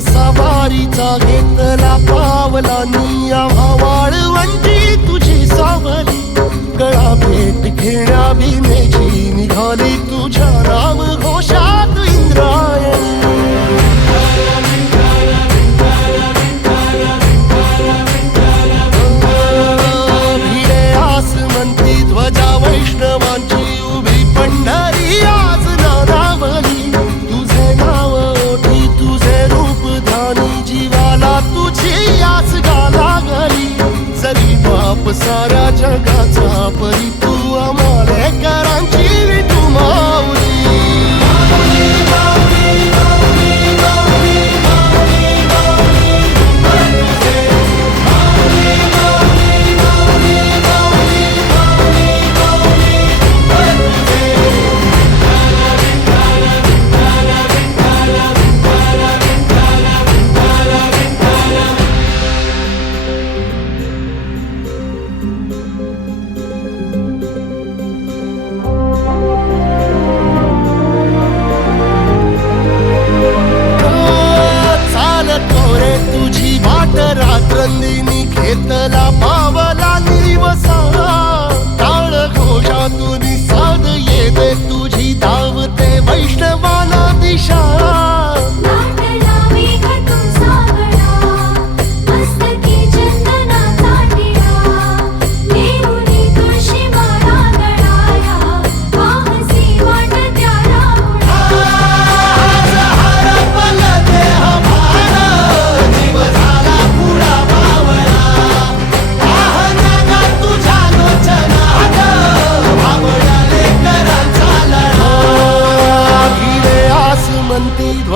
सवारीचा घेतला पावला निया वाळवंटी तुझी सावली. गळा भेट घेण्या भीमेची